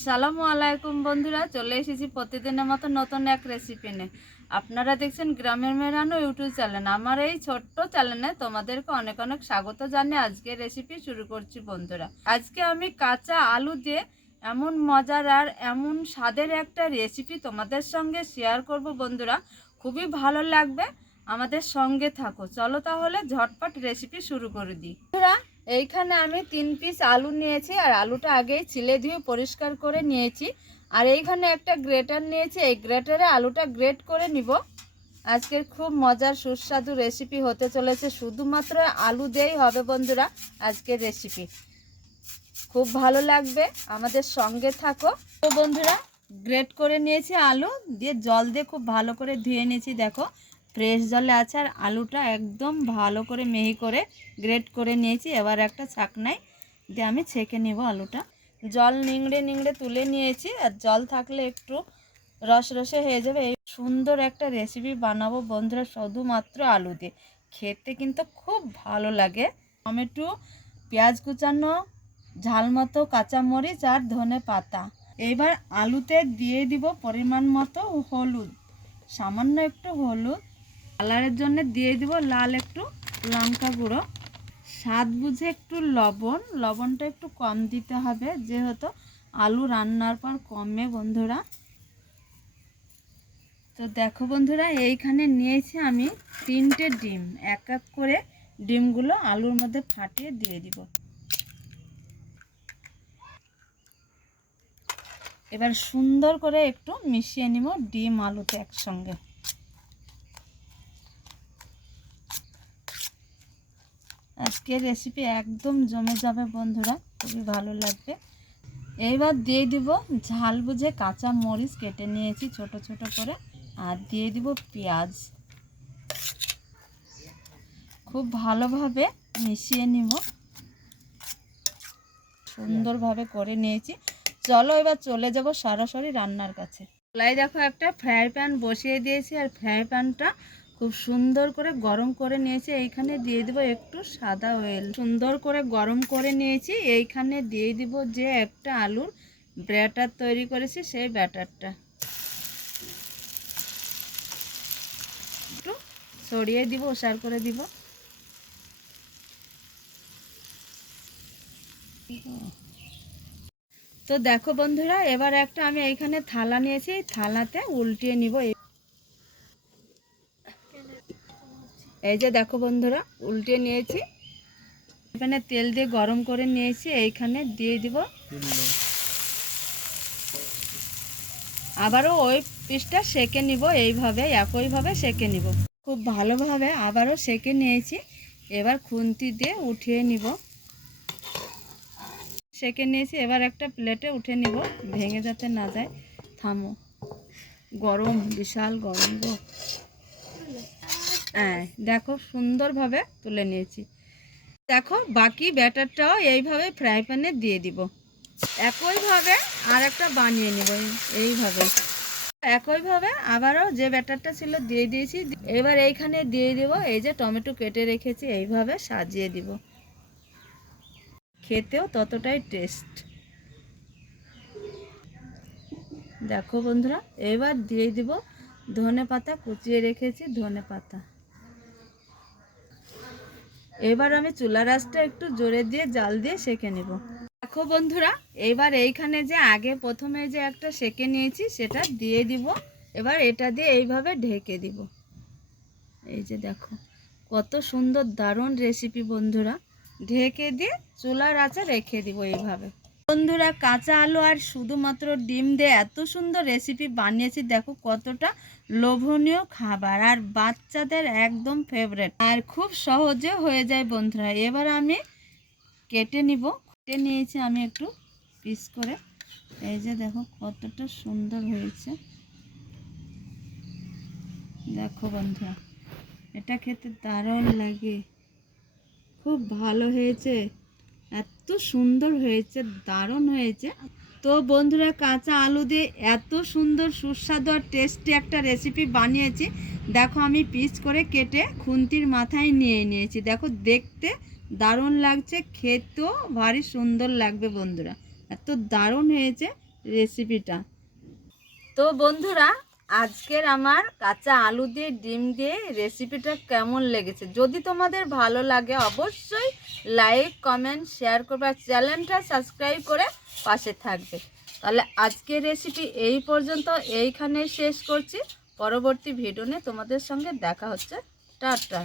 আসসালামু আলাইকুম বন্ধুরা, চলে এসেছি প্রতিদিনের মতো নতুন এক রেসিপি নিয়ে। আপনারা দেখছেন গ্রামের মেরানো ইউটিউব চ্যানেল আমার এই ছোট্ট চ্যানেলে তোমাদেরকে অনেক অনেক স্বাগত জানিয়ে আজকে রেসিপি শুরু করছি বন্ধুরা। আজকে আমি কাঁচা আলু দিয়ে এমন মজার আর এমন স্বাদের একটা রেসিপি তোমাদের সঙ্গে শেয়ার করব বন্ধুরা। খুবই ভালো লাগবে, আমাদের সঙ্গে থাকো। চলো তাহলে ঝটপট রেসিপি শুরু করে দিই। বন্ধুরা এইখানে আমি তিন পিস আলু নিয়েছি আর আলুটা আগেই ছিলে ধুয়ে পরিষ্কার করে নিয়েছি। আর এইখানে একটা গ্রেটার নিয়েছি, এই গ্রেটারে আলুটা গ্রেট করে নিব। আজকের খুব মজার সুস্বাদু রেসিপি হতে চলেছে, শুধুমাত্র আলু দিয়েই হবে বন্ধুরা আজকের রেসিপি খুব ভালো লাগবে, আমাদের সঙ্গে থাকো। তো বন্ধুরা গ্রেট করে নিয়েছি আলু, দিয়ে জল দিয়ে খুব ভালো করে ধুয়ে নিয়েছি, দেখো। ফ্রেশ জলে আছে আর আলুটা একদম ভালো করে মিহি করে গ্রেট করে নিয়েছি। এবার একটা ছাকনায় দিয়ে আমি ছেঁকে নেব আলুটা। জল নিংড়ে নিংড়ে তুলে নিয়েছি আর জল থাকলে একটু রস রসে হয়ে যাবে। এই সুন্দর একটা রেসিপি বানাবো বন্ধুরা শুধুমাত্র আলু দিয়ে। খেতে কিন্তু খুব ভালো লাগে। টমেটো, পেঁয়াজ কুচানো, ঝাল মতো কাঁচামরিচ আর ধনে পাতা। এবার আলুতে দিয়ে দিব পরিমাণ মতো হলুদ। সামান্য একটু হলুদ। কালারের জন্য দিয়ে দিব লাল একটু লঙ্কা গুঁড়ো। স্বাদ বুঝে একটু লবণ। লবণটা একটু কম দিতে হবে, যেহেতু আলু রান্নার পর কমে বন্ধুরা। তো দেখো বন্ধুরা, এইখানে নিয়েছি আমি তিনটে ডিম। এক এক করে ডিমগুলো আলুর মধ্যে ফাটিয়ে দিয়ে দিব। এবার সুন্দর করে একটু মিশিয়ে নিব ডিম আলুতে একসঙ্গে। আজকের রেসিপি একদম জমে যাবে বন্ধুরা, খুবই ভালো লাগবে। এইবার দিয়ে দিব ঝাল বুঝে কাঁচা মরিচ কেটে নিয়েছি ছোট ছোট করে, আর দিয়ে দিব পেঁয়াজ। খুব ভালোভাবে মিশিয়ে নিব। সুন্দরভাবে করে নিয়েছি। চলো এবার চলে যাব সরাসরি রান্নার কাছে। চলাই দেখো একটা ফ্রাই প্যান বসিয়ে দিয়েছি, আর ফ্রাই প্যানটা খুব সুন্দর করে গরম করে নিয়েছি। এইখানে দিয়ে দিব একটু সাদা অয়েল সুন্দর করে গরম করে নিয়েছি। এইখানে দিয়ে দিব যে একটা আলুর ব্যাটার তৈরি করেছি, সেই ব্যাটারটা। একটু ছড়িয়ে দিব ওসার করে দিব। তো দেখো বন্ধুরা, এবার একটা আমি এইখানে থালা নিয়েছি। থালাতে উল্টিয়ে নিব। এই যে দেখো বন্ধুরা, উল্টে নিয়েছি। এখানে তেল দিয়ে গরম করে নিয়েছি, এইখানে দিয়ে দিব। আবারও ওই পিসটা সেকে নিব, এইভাবে, একইভাবে সেকে নিব। খুব ভালোভাবে আবারও সেকে নিয়েছি। এবার খুন্তি দিয়ে উঠিয়ে নিব। সেকে নিয়েছি, এবার একটা প্লেটে উঠে নিব। ভেঙে যাতে না যায়, থামো। গরম, বিশাল গরম গো। হ্যাঁ দেখো সুন্দরভাবে তুলে নিয়েছি। দেখো বাকি ব্যাটারটাও এইভাবে ফ্রাই প্যানে দিয়ে দিব। একইভাবে আর একটা বানিয়ে নিব এইভাবে। একইভাবে আবারও যে ব্যাটারটা ছিল দিয়ে দিয়েছি। এবার এইখানে দিয়ে দিব এই যে টমেটো কেটে রেখেছি এইভাবে সাজিয়ে দিব। খেতেও ততটাই টেস্ট। দেখো বন্ধুরা এবার দিয়ে দিব ধনে পাতা কুচিয়ে রেখেছি ধনে পাতা এবার আমি চুলা রাসটা একটু জোরে দিয়ে জাল দিয়ে সেঁকে নেব। দেখো বন্ধুরা, এবার এইখানে যে আগে প্রথমে যে একটা সেঁকে নিয়েছি, সেটা দিয়ে দিব। এবার এটা দিয়ে এইভাবে ঢেকে দিব। এই যে দেখো, কত সুন্দর দারুণ রেসিপি বন্ধুরা। ঢেকে দিয়ে চুলার আঁচে রেখে দিব এইভাবে। বন্ধুরা কাঁচা আলু আর শুধুমাত্র ডিম দিয়ে এত সুন্দর রেসিপি বানিয়েছি, দেখো কতটা লোভনীয় খাবার। আর বাচ্চাদের একদম ফেভারেট আর খুব সহজে হয়ে যায় বন্ধুরা। এবার আমি কেটে নিব। কেটে নিয়েছি আমি একটু পিস করে। এই যে দেখো কতটা সুন্দর হয়েছে। দেখো বন্ধুরা, এটা খেতে দারুণ লাগে। খুব ভালো হয়েছে। সুন্দর হয়েছে, দারুণ হয়েছে। তো বন্ধুরা, কাঁচা আলু দিয়ে এত সুন্দর, সুস্বাদু আর টেস্টি একটা রেসিপি বানিয়েছি। দেখো, আমি পিস করে কেটে খুন্তির মাথায় নিয়ে নিয়েছি। দেখো, দেখতে দারুণ লাগছে, খেতেও ভারী সুন্দর লাগবে বন্ধুরা। এত দারুণ হয়েছে রেসিপিটা তো বন্ধুরা আজকের আমার কাঁচা আলু দিয়ে, ডিম দিয়ে রেসিপিটা কেমন লেগেছে? যদি তোমাদের ভালো লাগে, অবশ্যই লাইক কমেন্ট শেয়ার করবে আর চ্যানেলটা সাবস্ক্রাইব করে পাশে থাকবে। তাহলে আজকের রেসিপি এই পর্যন্ত এইখানে শেষ করছি। পরবর্তী ভিডিও তোমাদের সঙ্গে দেখা হচ্ছে। টাটা।